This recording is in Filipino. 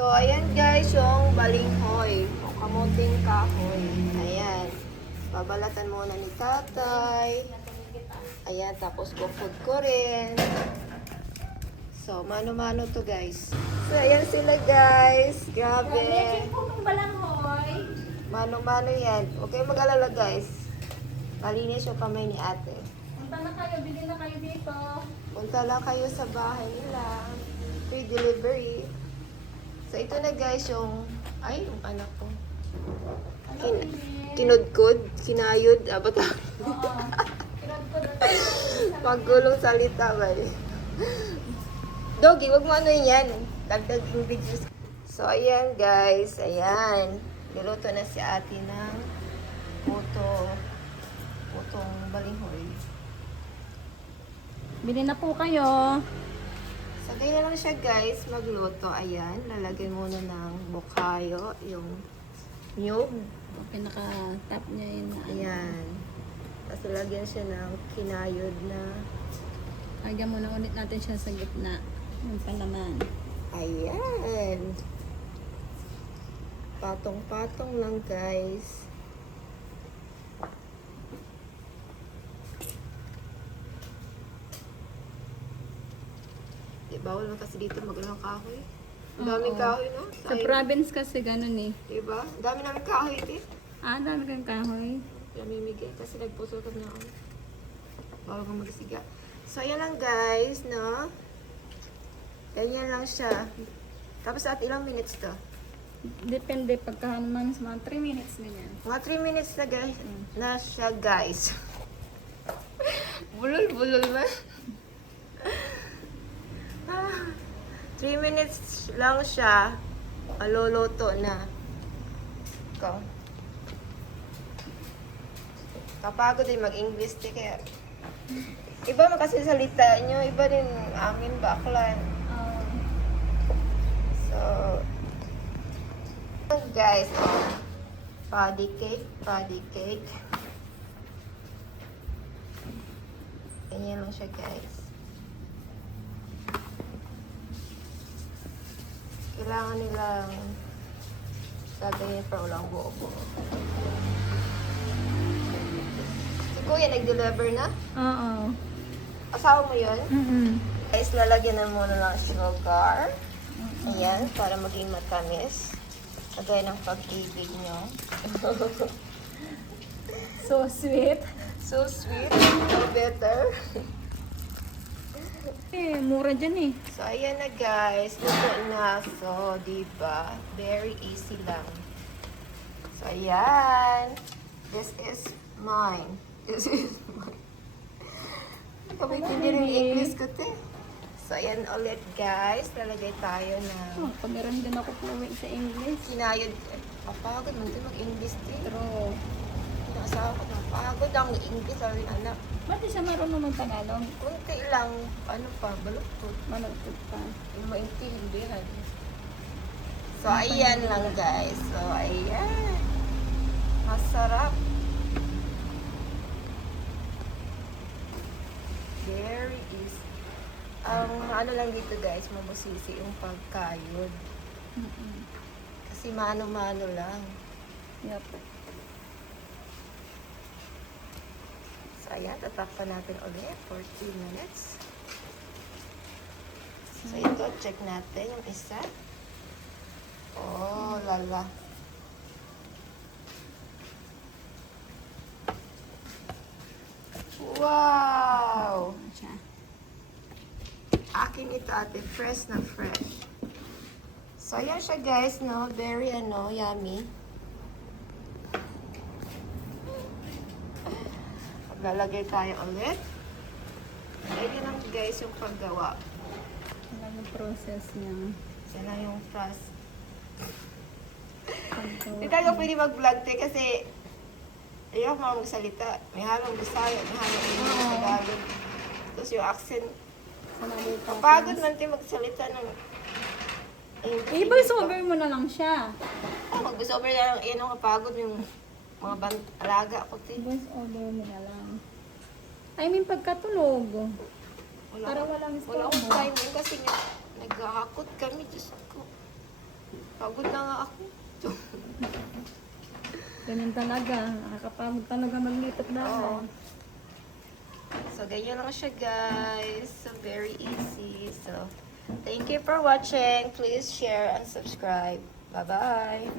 So, ayan guys, yung balinghoy. O kamuting kahoy. Ayan. Babalatan muna ni tatay. Ayan, tapos bukod ko rin. So, mano-mano to guys. So, ayan sila guys. Grabe. Mano-mano yan. Huwag kayong mag-alala guys. Malinis yung kamay ni ate. Punta na kayo, bili na kayo dito. Punta lang kayo sa bahay nila. Free delivery. So, ito na guys yung... Ay, yung anak ko. Kinudkod? Kinayod? Bata. Oo. Pagulong salita ba eh. Doggy, wag mo ano yan. Dagdag yung videos. So, ayan guys. Ayan. Niluto na si ate ng putong balinghoy. Bili na po kayo. So, ganyan lang siya guys, magluto. Ayan, lalagyan muna ng bokayo, yung nyug. Pinaka-top niya yun. Ayan. Tapos lalagyan siya ng kinayod na. Lagyan muna ulit natin siya sa gitna. Yung palaman. Ayan. Patong-patong lang guys. Bawal mo kasi dito magano kahoy. Ang daming Oo. kahoy, no? Sa province kasi ganun eh. Diba? Ang dami namin kahoy, eh. Dami kang kahoy. Namimigay kasi nagpuso ka na ako. Bawal kang magsiga. So, ayan lang guys, no? Ganyan lang siya. Tapos at ilang minutes to? Depende pagka naman sa mga 3 minutes na yan. Mga 3 minutes na guys. Na siya guys. Bulol-bulol ba? 3 minutes lang siya. Maluluto na. Ikaw. Kapagod din mag-English din kaya. Iba man kasi salita nyo. Iba din amin baklan. So, guys, patty cake. Ganyan lang siya, guys. Kailangan nilang gagawin pa ulang buo-buo. Si Kuya, nag-deliver na? Oo. Asawa mo yun? Mm-mm. Guys, lalagyan na muna ng sugar. Ayan, para maging matamis. Kagaya ng pag-ibig nyo. So sweet. So sweet. So better. Mura dyan eh. So, ayan na guys. Luto na. So, diba? Very easy lang. So, ayan. This is mine. This is mine. Kapag hindi rin yung English ko, te. So, ayan ulit guys. Lalagay tayo na Pag-aram din ako fluent sa English. sinayod. Kapagod man din mag-English, te. Pero, Yung asawa ko, napagod ang English. Sabi ng anak. ba't di siya marunong mag-Tagalog? Kunti lang. Ano pa? Baluktot. Malagtod pa. Yung maintindihan. So, ayan lang guys. So, ayan. Masarap. Very easy. Ang ano lang dito guys, mabusisi yung pagkayod. Kasi mano-mano lang. Yup. So, ayan. Tatakpan natin ulit for 2 minutes. So, ito. Check natin yung isa. Oh, lala. Wow! Ano siya? Akin ito ate, fresh na fresh. So, ayan siya guys, no? Very, yummy. Maglalagay tayo ulit. Ganyan lang guys yung paggawa. Ano yung process niya? Yan lang yung fast. Paggawa. Hindi tayo pwede mag-vlog te kasi ayaw ko magsalita. May halong Bisaya, may halong English, Tagalog. Tapos yung accent. Kapagod man tayo magsalita ng English. I-voice over mo na lang siya. Mag-voice over na lang. Yan ang kapagod yung mga alaga ko te. I-voice over mo na lang. I mean, pagkatulog. Para walang Wala akong istorbo. time yun kasi nga nag-hakot kami. Diyos ko. Pagod na nga ako. Ganyan talaga. Nakakapagod talaga maglipat Oo. dahan. So, ganyan lang siya, guys. So, very easy. So, thank you for watching. Please share and subscribe. Bye-bye.